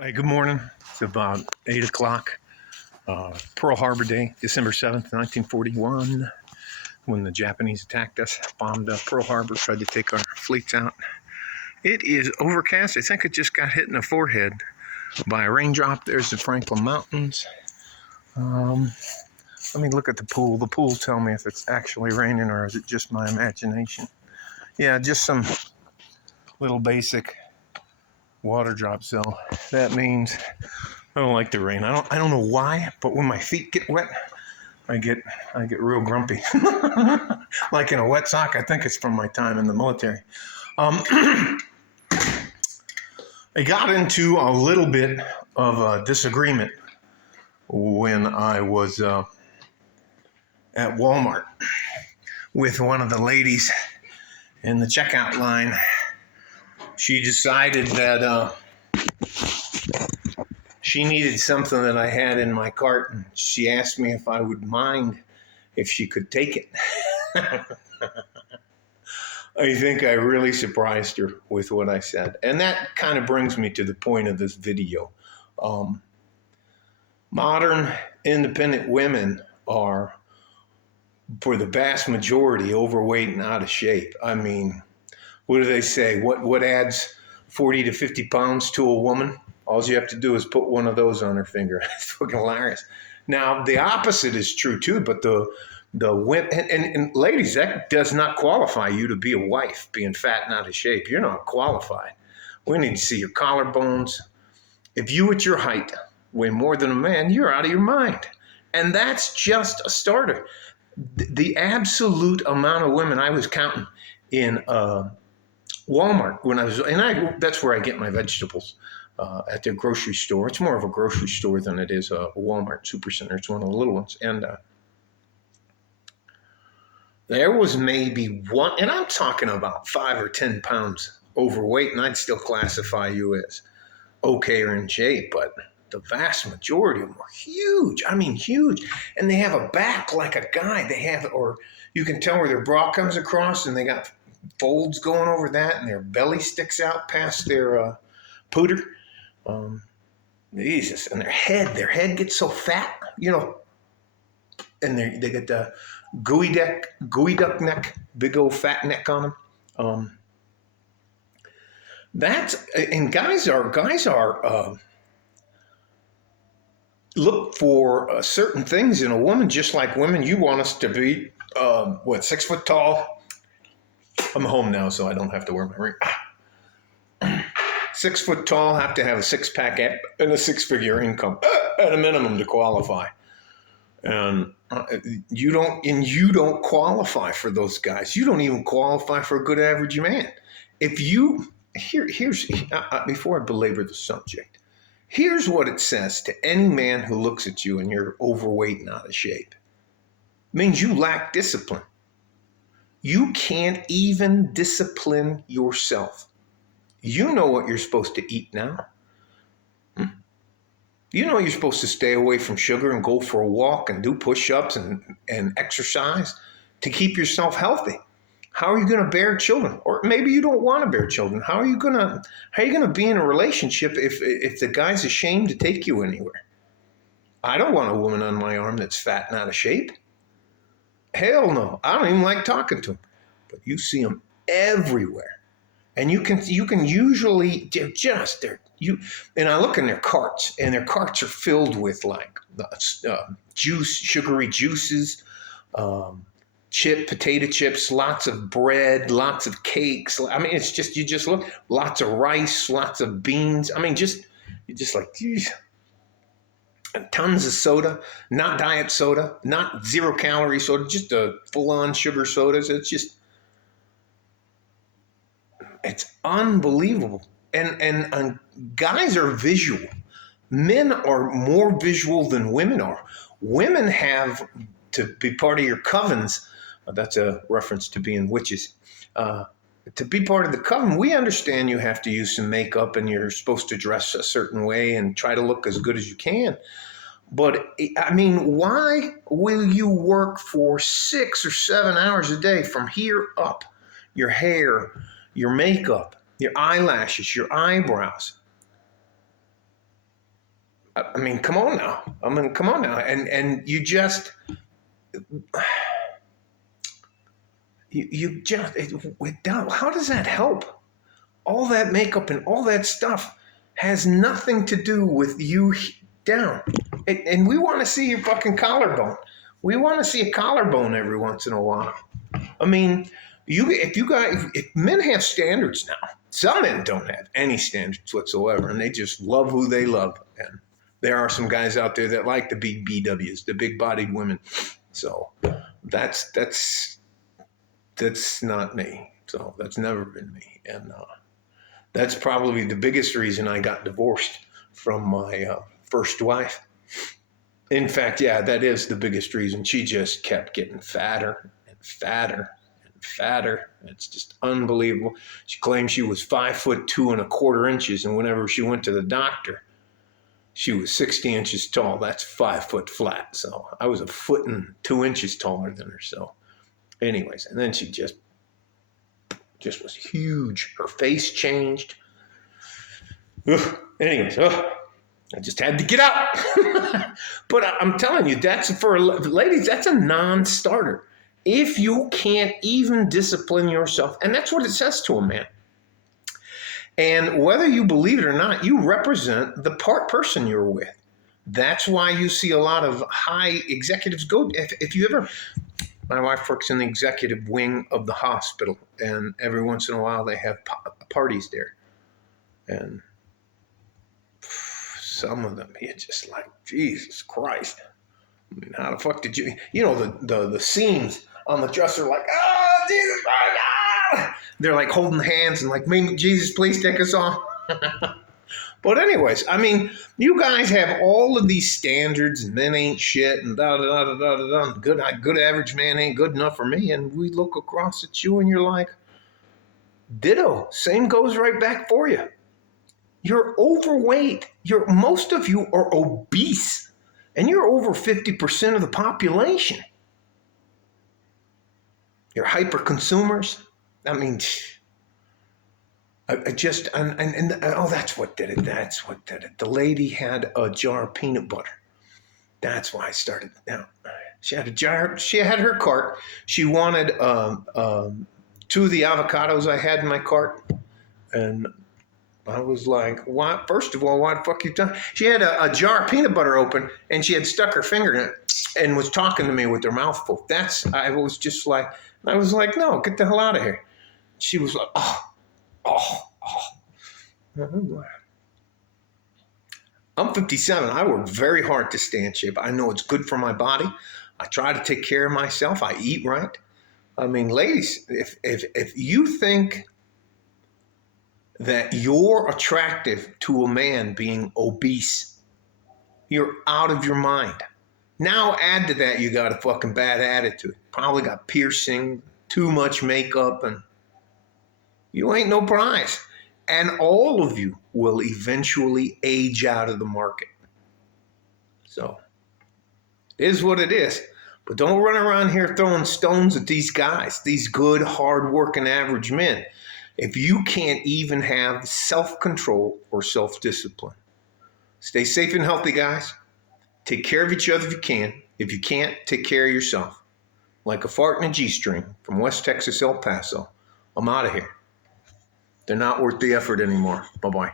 Hey, good morning. It's about 8 o'clock. Pearl Harbor Day, December 7th, 1941, when the Japanese attacked us, bombed Pearl Harbor, tried to take our fleets out. It is overcast. I think it just got hit in the forehead by a raindrop. There's the Franklin Mountains. Let me look at the pool. The pool tell me if it's actually raining or is it just my imagination. Yeah, just some little basic water drops. So that means I don't like the rain. I don't know why, but when my feet get wet, I get real grumpy. Like in a wet sock. I think it's from my time in the military. I got into a little bit of a disagreement when I was at Walmart with one of the ladies in the checkout line. She decided that she needed something that I had in my cart, and she asked me if I would mind if she could take it. I think I really surprised her with what I said. And that kind of brings me to the point of this video. Modern independent women are, for the vast majority, overweight and out of shape. I mean, what do they say? What adds 40 to 50 pounds to a woman? All you have to do is put one of those on her finger. It's fucking hilarious. Now, the opposite is true too, but the women, and ladies, that does not qualify you to be a wife, being fat and out of shape. You're not qualified. We need to see your collarbones. If you at your height weigh more than a man, you're out of your mind. And that's just a starter. The absolute amount of women I was counting in Walmart when I was, and that's where I get my vegetables. At their grocery store. It's more of a grocery store than it is a Walmart supercenter. It's one of the little ones. And there was maybe one, and I'm talking about 5 or 10 pounds overweight, and I'd still classify you as okay or in shape, but the vast majority of them are huge. I mean, huge. And they have a back like a guy. They have, or you can tell where their bra comes across, and they got folds going over that, and their belly sticks out past their pooter. Jesus, and their head gets so fat, and they get the gooey duck neck, big old fat neck on them. And guys are look for certain things in a woman, just like women. You want us to be 6 foot tall. I'm home now, so I don't have to wear my ring. 6 foot tall, have to have a six-pack and a six-figure income at a minimum to qualify. And you don't qualify for those guys. You don't even qualify for a good average man. Here's before I belabor the subject, here's what it says to any man who looks at you and you're overweight and out of shape. It means you lack discipline. You can't even discipline yourself. You know what you're supposed to eat now. You know you're supposed to stay away from sugar and go for a walk and do push-ups and exercise to keep yourself healthy. How are you going to bear children? Or maybe you don't want to bear children. How are you going to be in a relationship if the guy's ashamed to take you anywhere? I don't want a woman on my arm that's fat and out of shape. Hell no. I don't even like talking to them. But you see them everywhere. And you can usually, and I look in their carts, and their carts are filled with like sugary juices, potato chips, lots of bread, lots of cakes. I mean, it's just, you just look, lots of rice, lots of beans. I mean, you're just like, geez. And tons of soda, not diet soda, not 0-calorie soda, just a full-on sugar sodas. It's unbelievable. And guys are visual. Men are more visual than women are. Women have to be part of your covens. That's a reference to being witches. To be part of the coven, we understand you have to use some makeup and you're supposed to dress a certain way and try to look as good as you can. But I mean, why will you work for 6 or 7 hours a day from here up? Your hair, your makeup, your eyelashes, your eyebrows. I mean, come on now. Come on now. And you just, you just, how does that help? All that makeup and all that stuff has nothing to do with you down. And we want to see your fucking collarbone. We want to see a collarbone every once in a while. I mean, if men have standards now, some men don't have any standards whatsoever, and they just love who they love. And there are some guys out there that like the big BWs, the big-bodied women. So that's not me. So that's never been me, and that's probably the biggest reason I got divorced from my first wife. In fact, yeah, that is the biggest reason. She just kept getting fatter and fatter and fatter. It's just unbelievable. She claimed she was 5'2¼ inches, and whenever she went to the doctor, she was 60 inches tall. That's 5 foot flat. So I was 1'2" taller than her. So, anyways, and then she just was huge. Her face changed. Anyways, I just had to get out. But I'm telling you, that's for ladies, that's a non-starter. If you can't even discipline yourself, and that's what it says to a man. And whether you believe it or not, you represent the person you're with. That's why you see a lot of high executives go. If you ever, my wife works in the executive wing of the hospital, and every once in a while they have parties there. And some of them, you're just like, Jesus Christ. I mean, how the fuck did you, the seams on the dresser, like, oh, Jesus Christ, ah! They're like holding hands and like, may Jesus please take us off. But anyways, I mean, you guys have all of these standards, and men ain't shit, and da-da-da-da-da-da. Good average man ain't good enough for me. And we look across at you and you're like, ditto. Same goes right back for you. You're overweight. Most of you are obese, and you're over 50% of the population. You're hyper consumers. I mean, that's what did it. That's what did it. The lady had a jar of peanut butter. That's why I started. Now, she had a jar. She had her cart. She wanted 2 of the avocados I had in my cart, and I was like, "What? First of all, why the fuck you done?" She had a jar of peanut butter open, and she had stuck her finger in it and was talking to me with her mouth full. I was just like, no, get the hell out of here. She was like, oh. I'm 57. I work very hard to stay in shape. I know it's good for my body. I try to take care of myself. I eat right. I mean, ladies, if you think that you're attractive to a man being obese, you're out of your mind. Now add to that, you got a fucking bad attitude. Probably got piercing, too much makeup, and you ain't no prize. And all of you will eventually age out of the market. So, it is what it is. But don't run around here throwing stones at these guys, these good, hard-working, average men, if you can't even have self-control or self-discipline. Stay safe and healthy, guys. Take care of each other if you can. If you can't, take care of yourself. Like a fart in a G-string from West Texas, El Paso. I'm out of here. They're not worth the effort anymore. Bye-bye.